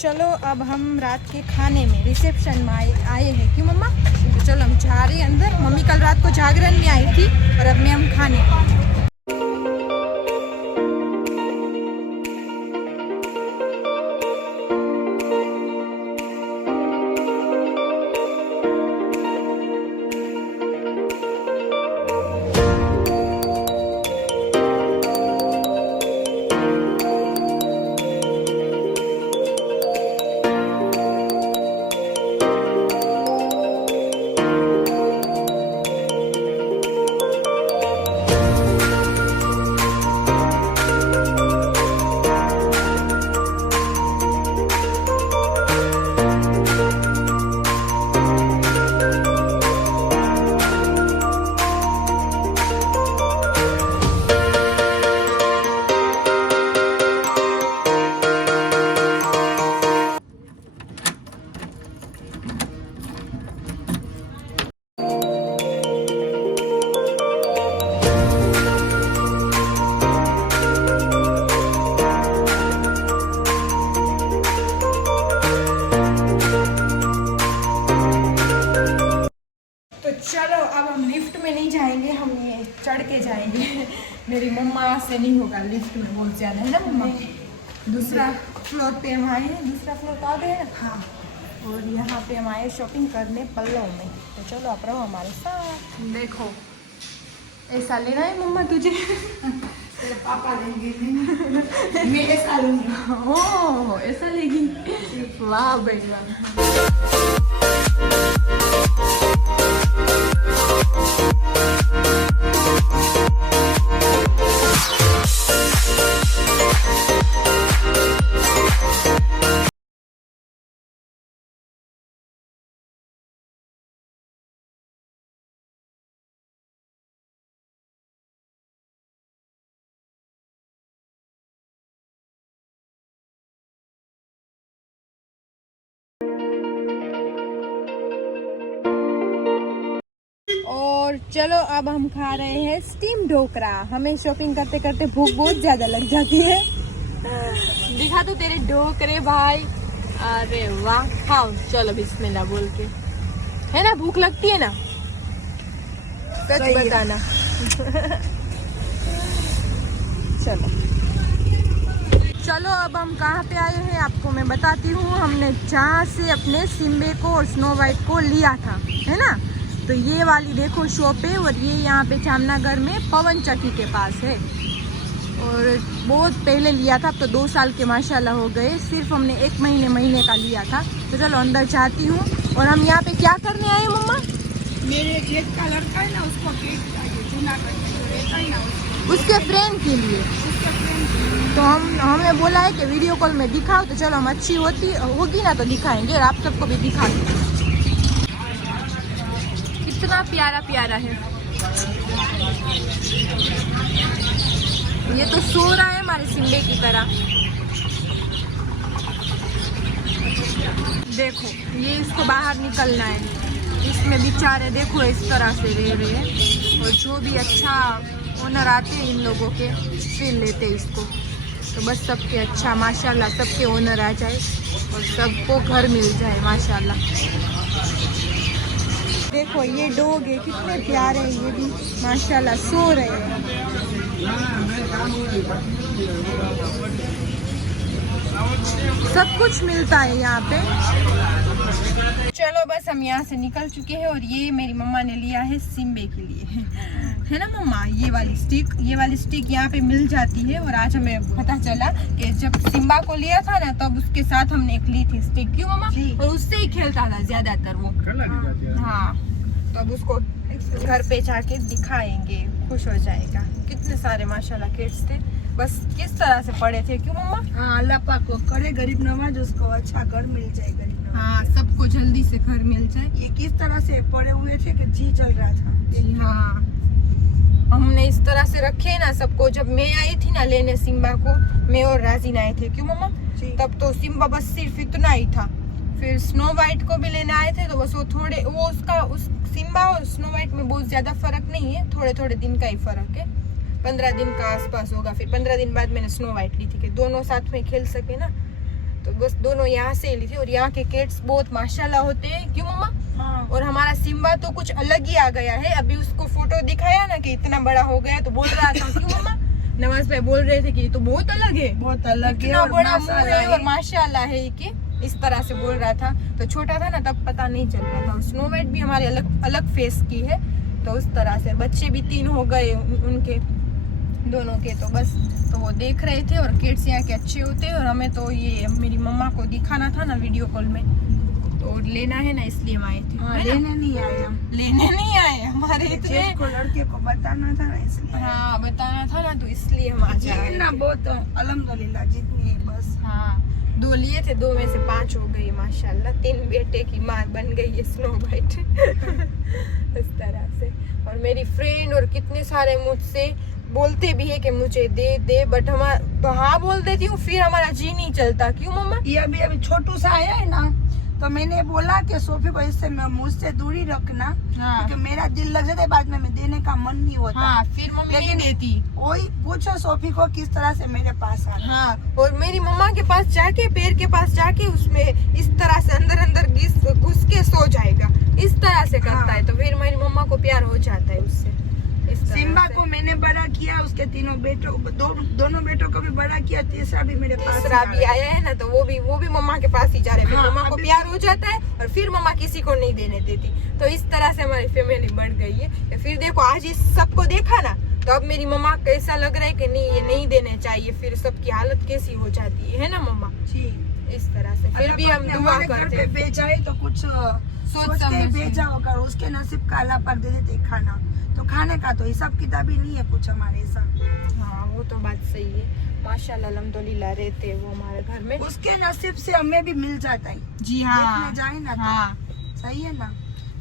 चलो अब हम रात के खाने में रिसेप्शन में आए हैं। क्यों मम्मा? तो चलो हम जा रहे हैं अंदर। मम्मी कल रात को जागरण में आई थी और अब में हम खाने पाएंगे। चलो अब हम लिफ्ट में नहीं जाएंगे, हम ये चढ़ के जाएंगे। मेरी मम्मा से नहीं होगा लिफ्ट में, बहुत ज़्यादा है ना मम्मा। दूसरा फ्लोर पे हम आए हैं, दूसरा फ्लोर तो आ गए हैं। हाँ, और यहाँ पे हम आए शॉपिंग करने पल्लव में। तो चलो आप रहो हमारे साथ। देखो ऐसा लेना है मम्मा तुझे? तेरे पापा लेंगे। मैं ऐसा लूँगी। ओह ऐसा लेगी? वाह भाई वाह। और चलो अब हम खा रहे हैं स्टीम ढोकरा। हमें शॉपिंग करते करते भूख बहुत ज्यादा लग जाती है। दिखा दो तेरे ढोकरे भाई। अरे वाह, खाओ चलो बिस्मिल्लाह बोल के। है ना, भूख लगती है ना? सच बताना। चलो अब हम कहाँ पे आए हैं आपको मैं बताती हूँ। हमने जहाँ से अपने सिम्बे को और स्नो वाइट को लिया था, है ना, तो ये वाली देखो शॉप है। और ये यहाँ पे जामनगर में पवन चक्की के पास है। और बहुत पहले लिया था, अब तो 2 साल के माशाल्लाह हो गए। सिर्फ हमने 1 महीने का लिया था। तो चलो अंदर जाती हूँ। और हम यहाँ पे क्या करने आए मम्मा? मेरे जेठ का लड़का है ना, उसको केक चाहिए, चुना करके उसके फ्रेंड के लिए। तो हमें बोला है कि वीडियो कॉल में दिखाओ। तो चलो हम अच्छी होगी ना तो दिखाएंगे और आप सबको भी दिखा देंगे। कितना प्यारा प्यारा है। ये तो सो रहा है हमारे सिम्बे की तरह। देखो ये इसको बाहर निकलना है, इसमें बेचारे देखो इस तरह से रह रहे हैं। और जो भी अच्छा ओनर आते हैं इन लोगों के, फिर लेते हैं इसको। तो बस सबके अच्छा माशाल्लाह सबके ओनर आ जाए और सबको घर मिल जाए माशाल्लाह। देखो ये डॉग है, कितने प्यारे हैं ये भी माशाल्लाह, सो रहे हैं। सब कुछ मिलता है यहाँ पे। चलो बस हम यहाँ से निकल चुके हैं। और ये मेरी मम्मा ने लिया है सिम्बे के लिए, है ना मम्मा। ये वाली स्टिक यहाँ पे मिल जाती है। और आज हमें पता चला कि जब सिम्बा को लिया था ना, तब उसके साथ हमने एक ली थी स्टिक। क्यों मम्मा? और उससे ही खेलता था ज्यादातर वो। हाँ, तो अब उसको घर पे जाके दिखाएंगे, खुश हो जाएगा। कितने सारे माशाल्लाह किड्स थे, बस किस तरह से पड़े थे। क्यों मम्मा? हाँ, अल्लाह पाक को करे गरीब नवाज, उसको अच्छा घर मिल जाए। गरीब नवाज, हाँ, सबको जल्दी से घर मिल जाए। ये किस तरह से पड़े हुए थे कि जी चल रहा था। हाँ, हमने इस तरह से रखे ना सबको। जब मैं आई थी ना लेने सिम्बा को, मैं और राजीन आए थे। क्यों मम्मा? तब तो सिम्बा बस सिर्फ इतना ही था। फिर स्नो वाइट को भी लेने आए थे, तो बस वो सिम्बा और स्नो वाइट में बहुत ज्यादा फर्क नहीं है, थोड़े थोड़े दिन का ही फर्क है। 15 दिन का आसपास होगा। फिर 15 दिन बाद मैंने स्नो वाइट ली थी कि दोनों साथ में खेल सके ना। तो बस दोनों यहाँ से ली थी। और यहाँ के कैट्स बहुत माशाल्लाह होते हैं, क्यों मम्मा? हाँ। और हमारा सिम्बा तो कुछ अलग ही आ गया है। अभी उसको फोटो दिखाया ना कि इतना बड़ा हो गया, तो बोल रहा था, क्यों मम्मा? नवाज भाई बोल रहे थे कि ये तो बहुत अलग है, बहुत अलग है इतना और बड़ा मुंह माशाल्लाह है और माशाल्लाह है कि इस तरह से बोल रहा था। तो छोटा था ना तब पता नहीं चल रहा था। और स्नो वाइट भी हमारे अलग अलग फेस की है, तो उस तरह से बच्चे भी 3 हो गए उनके दोनों के। तो बस तो वो देख रहे थे। और किड्स यहाँ के अच्छे होते हैं। और हमें तो ये मेरी मम्मा को दिखाना था ना वीडियो कॉल में, तो लेना है ना, इसलिए हम आए थे। हाँ, है ना? लेने नहीं आए हम, लेने नहीं आए, हमारे इतने को लड़के को बताना था ना इसलिए। हाँ बताना था ना, तो इसलिए हम आ ये जाए ना बहुत अल्हम्दुलिल्लाह जितनी है बस। हाँ 2 लिए थे, 2 में से 5 हो गई माशाल्लाह। 3 बेटे की माँ बन गई है स्नो वाइट इस तरह से। और मेरी फ्रेंड और कितने सारे मुझसे बोलते भी है कि मुझे दे दे, बट हम तो हाँ बोल देती हूँ, फिर हमारा जी नहीं चलता। क्यों मम्मा? ये अभी छोटू सा आया है ना, तो मैंने बोला कि सोफी को इससे मुझसे दूरी रखना, हाँ क्योंकि मेरा दिल लग जाता है, बाद में देने का मन नहीं होता। हाँ, फिर मम्मी नहीं देती। वही पूछो सोफी को किस तरह से मेरे पास आ। हाँ, और मेरी मम्मा के पास जाके, पैर के पास जाके उसमें इस तरह से अंदर अंदर घुस के सो जाएगा, इस तरह से करता है। तो फिर मेरी मम्मा को प्यार हो जाता है उससे। सिम्बा को मैंने बड़ा किया, उसके तीनों बेटों दोनों बेटों को भी बड़ा किया, तीसरा भी मेरे पास तीसरा भी आया है ना, तो वो भी मम्मा के पास ही जा रहे हैं। हाँ, मम्मा को प्यार हो जाता है और फिर मम्मा किसी को नहीं देने देती। तो इस तरह से हमारी फैमिली बढ़ गई है। फिर देखो आज इस सबको देखा ना, तो अब मेरी मम्मा को ऐसा लग रहा है कि नहीं ये नहीं देने चाहिए, फिर सबकी हालत कैसी हो जाती है ना मम्मा जी। इस तरह से। फिर भी हम दुआ करते हैं, भेजा है तो कुछ सोच के भेजा होगा, उसके नसीब का अल्लाह पाक दे देते खाना, तो खाने का तो हिसाब किताब ही नहीं है कुछ हमारे साथ। हाँ वो तो बात सही है, माशाल्लाह अल्हम्दुलिल्लाह रहते हैं वो हमारे घर में। उसके नसीब से हमें भी मिल जाता है जी हाँ, देखने जाए ना तो हाँ सही है ना,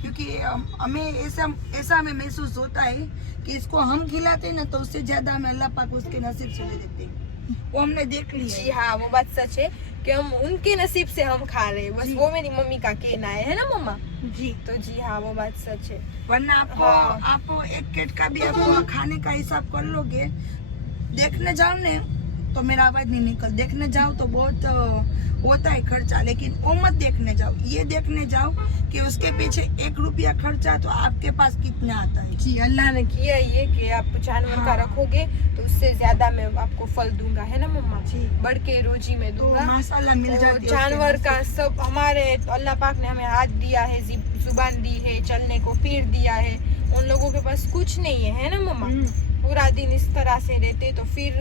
क्योंकि हमें ऐसा हमें महसूस होता है कि इसको हम खिलाते ना तो उससे ज्यादा हमें अल्लाह पाक उसके नसीब से दे देते हैं। वो हमने देख लिया। जी हाँ, वो बात सच है कि हम उनके नसीब से हम खा रहे हैं, बस वो मेरी मम्मी का कहना है ना मम्मा जी। तो जी हाँ वो बात सच है। वरना आपको हाँ। आप एक केट का भी आपको खाने का हिसाब कर लोगे, देखने जाओ ने तो मेरा आवाज नहीं निकल, देखने जाओ तो बहुत होता है खर्चा, लेकिन वो मत देखने जाओ, ये देखने जाओ कि उसके पीछे 1 रुपया खर्चा तो आपके पास कितना आता है। जी अल्लाह ने किया ये कि आप जानवर का रखोगे तो उससे ज्यादा मैं आपको फल दूंगा, है ना मम्मा जी, बढ़ के रोजी में दूंगा। तो माशाल्लाह मिल तो जाती है जानवर का सब हमारे तो अल्लाह पाक ने हमें हाथ दिया है, जुबान दी है, चलने को पैर दिया है। उन लोगों के पास कुछ नहीं है ना मम्मा, पूरा दिन इस तरह से रहते, तो फिर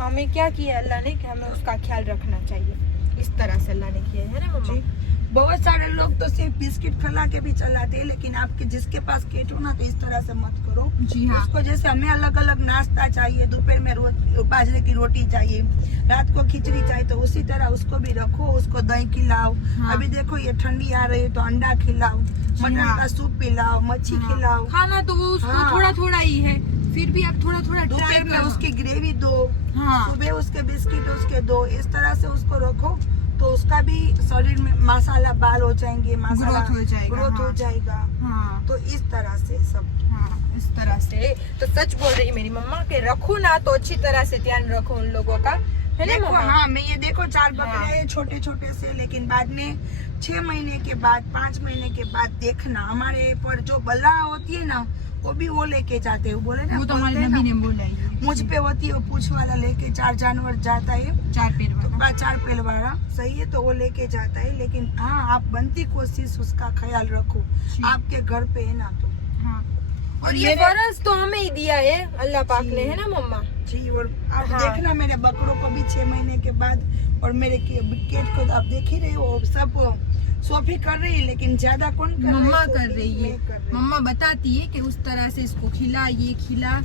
हमें क्या किया अल्लाह ने कि हमें उसका ख्याल रखना चाहिए, इस तरह से अल्लाह ने किया है ना मम्मा। बहुत सारे लोग तो सिर्फ बिस्किट खिला के भी चलाते हैं, लेकिन आपके जिसके पास केट हो ना तो इस तरह से मत करो। जी हाँ, उसको जैसे हमें अलग अलग नाश्ता चाहिए, दोपहर में बाजरे की रोटी चाहिए, रात को खिचड़ी चाहिए, तो उसी तरह उसको भी रखो, उसको दही खिलाओ। हाँ। अभी देखो ये ठंडी आ रही है तो अंडा खिलाओ, मटन हाँ। का सूप पिलाओ, मच्छी खिलाओ। खाना तो वो उसको हाँ। थोड़ा थोड़ा ही है, फिर भी आप थोड़ा थोड़ा दोपहर में उसकी ग्रेवी दो, हाँ सुबह उसके बिस्किट उसके दो, इस तरह से उसको रखो तो उसका भी शरीर में माशाल्लाह बाल हो जाएंगे, माशाल्लाह ग्रोथ हो जाएगा, ग्रोथ हो हाँ। जाएगा। हाँ तो इस तरह से सब। हाँ इस तरह से तो सच बोल रही मेरी मम्मा के रखो ना तो अच्छी तरह से ध्यान रखो उन लोगों का, है ना देखो मम्मा। हाँ, मैं ये देखो 4 बकरे हाँ। हैं छोटे छोटे से, लेकिन बाद में 6 महीने के बाद 5 महीने के बाद देखना हमारे पर जो बला होती है ना वो भी वो लेके जाते हैं, वो बोले ना, वो तो हमारे बोलते हैं नबी ना, ने बोला है, मुझ पे होती है वो पूछ वाला लेके 4 जानवर जाता है, 4 पैर वाला। 4 पैर वाला सही है, तो वो लेके जाता है। लेकिन हाँ आप बनती कोशिश उसका ख्याल रखो, आपके घर पे है ना तो। हाँ और ये फर्ज तो हमें ही दिया है अल्लाह पाक ने, है ना मम्मा जी। और आप हाँ। देखना मेरे बकरों को भी 6 महीने के बाद, और मेरे केट को तो आप देख ही रहे हो, सब सोफी कर रही है, लेकिन ज्यादा कौन कर रहा है? मम्मा सोफी कर रही है, मैं कर रही हूँ। मम्मा बताती है कि उस तरह से इसको खिला, ये खिला,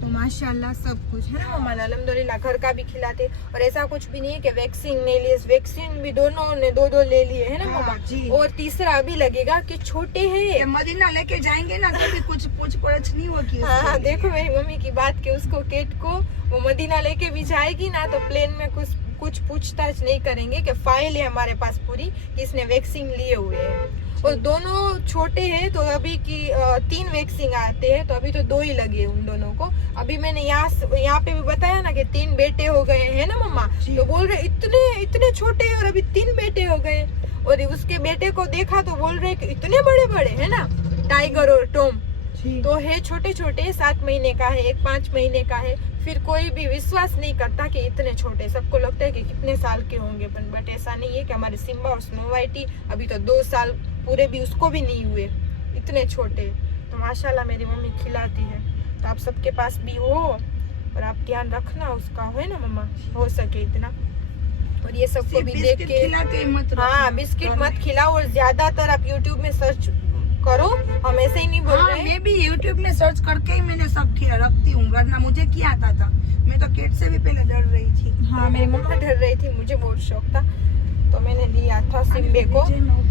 तो माशाल्लाह सब कुछ है ना मम्मा, अल्हम्दुलिल्लाह घर का भी खिलाते। और ऐसा कुछ भी नहीं है कि वैक्सीन नहीं लिए, वैक्सीन भी दोनों ने 2 ले लिए, है ना हाँ, मम्मा जी। और तीसरा अभी लगेगा कि छोटे ये हैं। मदीना लेके जाएंगे ना कभी कुछ पूछ परछ नहीं होगी हाँ उसके लिए। देखो मेरी मम्मी की बात कि उसको केट को वो मदीना लेके भी जाएगी ना तो प्लेन में कुछ पूछताछ नहीं करेंगे कि फाइल है हमारे पास पूरी कि इसने वैक्सीन लिए हुए है। और दोनों छोटे हैं, तो अभी की 3 वैक्सीन आते हैं, तो अभी तो 2 ही लगे उन दोनों को। अभी मैंने यहाँ पे भी बताया ना कि 3 बेटे हो गए हैं ना मम्मा, तो बोल रहे इतने छोटे और अभी 3 बेटे हो गए। और उसके बेटे को देखा तो बोल रहे कि इतने बड़े बड़े है ना, टाइगर और टॉम। तो है छोटे छोटे, 7 महीने का है, एक 5 महीने का है। फिर कोई भी विश्वास नहीं करता कि इतने छोटे, सबको लगता है कि कितने साल के होंगे, बट ऐसा नहीं है। कि हमारे सिम्बा और स्नो वाइटी अभी तो 2 साल पूरे भी उसको भी नहीं हुए, इतने छोटे। तो माशाल्लाह मेरी मम्मी खिलाती है। तो आप सबके पास भी हो और आप ध्यान रखना उसका, है ना मम्मा, हो सके इतना। और ये सबको भी देख के हाँ, बिस्किट मत खिलाओ। और ज्यादातर आप यूट्यूब में सर्च करो, हम ऐसे ही नहीं बोल रहे हैं। मैं भी यूट्यूब में सर्च करके ही मैंने सब रखती हूँ, वरना मुझे क्या आता था। मैं तो केट से भी पहले डर रही थी। हाँ, मेरी मम्मा डर रही थी, मुझे बहुत शौक था, तो मैंने लिया था सिम्बे को।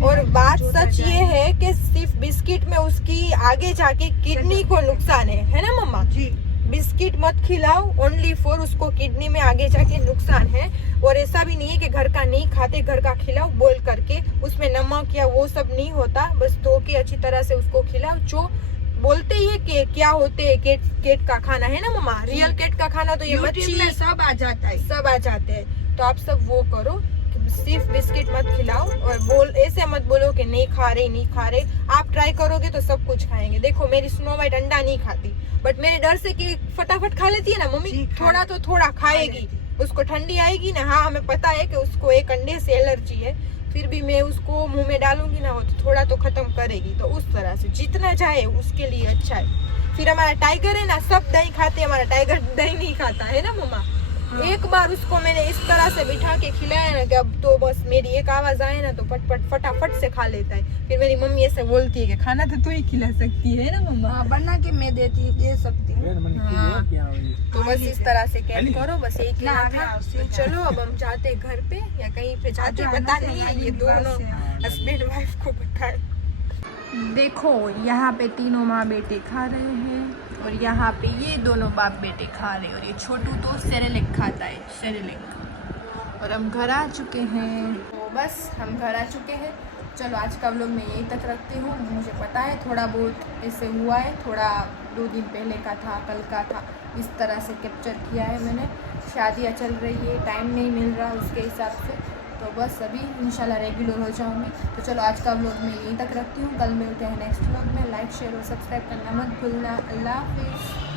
और बात सच ये है कि सिर्फ बिस्किट में उसकी आगे जाके किडनी को नुकसान है ना मम्मा जी। बिस्किट मत खिलाओ, ओनली फॉर उसको किडनी में आगे जाके नुकसान है। और ऐसा भी नहीं है कि घर का नहीं खाते घर का खिलाओ बोल करके, उसमें नमक या वो सब नहीं होता, बस धो के अच्छी तरह से उसको खिलाओ। जो बोलते ही है कि क्या होते है केट का खाना, है ना मम्मा, रियल केट का खाना तो ये मच्छी में सब आ जाता है, सब आ जाते हैं। तो आप सब वो करो, सिर्फ बिस्किट मत खिलाओ। और ऐसे मत बोलो कि नहीं खा रहे। आप ट्राई करोगे तो सब कुछ खाएंगे। देखो मेरी स्नो वाइट अंडा नहीं खाती, बट मेरे डर से कि फटाफट खा लेती है ना मम्मी, थोड़ा तो थोड़ा खाएगी, उसको ठंडी आएगी ना। हाँ, हमें पता है कि उसको एक अंडे से एलर्जी है, फिर भी मैं उसको मुंह में डालूंगी ना, वो तो थोड़ा तो खत्म करेगी। तो उस तरह से जितना चाहे उसके लिए अच्छा है। फिर हमारा टाइगर है ना, सब दही खाते हैं, हमारा टाइगर दही नहीं खाता है ना मम्मा। एक बार उसको मैंने इस तरह से बिठा के खिलाया ना कि अब तो बस मेरी एक आवाज आए ना तो फटाफट से खा लेता है। फिर मेरी मम्मी ऐसे बोलती है कि खाना तो तू ही खिला सकती है ना मम्मा। बना के मैं दे सकती हूँ। हाँ, तो बस इस तरह से कैद करो, बस एक ही था। तो चलो अब हम जाते घर पे या कहीं पे जाते, पता नहीं है, ये दोनों हस्बैंड वाइफ को बताए। देखो यहाँ पे तीनों माँ बेटे खा रहे हैं और यहाँ पे ये दोनों बाप बेटे खा रहे हैं। और ये छोटू तो सेरेलेक खाता है, सेरेलेक। और हम घर आ चुके हैं, तो बस हम घर आ चुके हैं। चलो आज का व्लॉग मैं यहीं तक रखती हूँ। मुझे पता है थोड़ा बहुत ऐसे हुआ है, थोड़ा 2 दिन पहले का था, कल का था, इस तरह से कैप्चर किया है मैंने। शादियाँ चल रही है, टाइम नहीं मिल रहा उसके हिसाब से, तो बस अभी इंशाल्लाह रेगुलर हो जाऊंगी। तो चलो आज का व्लॉग मैं यहीं तक रखती हूँ, कल मिलते हैं नेक्स्ट व्लॉग में। लाइक शेयर और सब्सक्राइब करना मत भूलना। अल्लाह हाफिज़।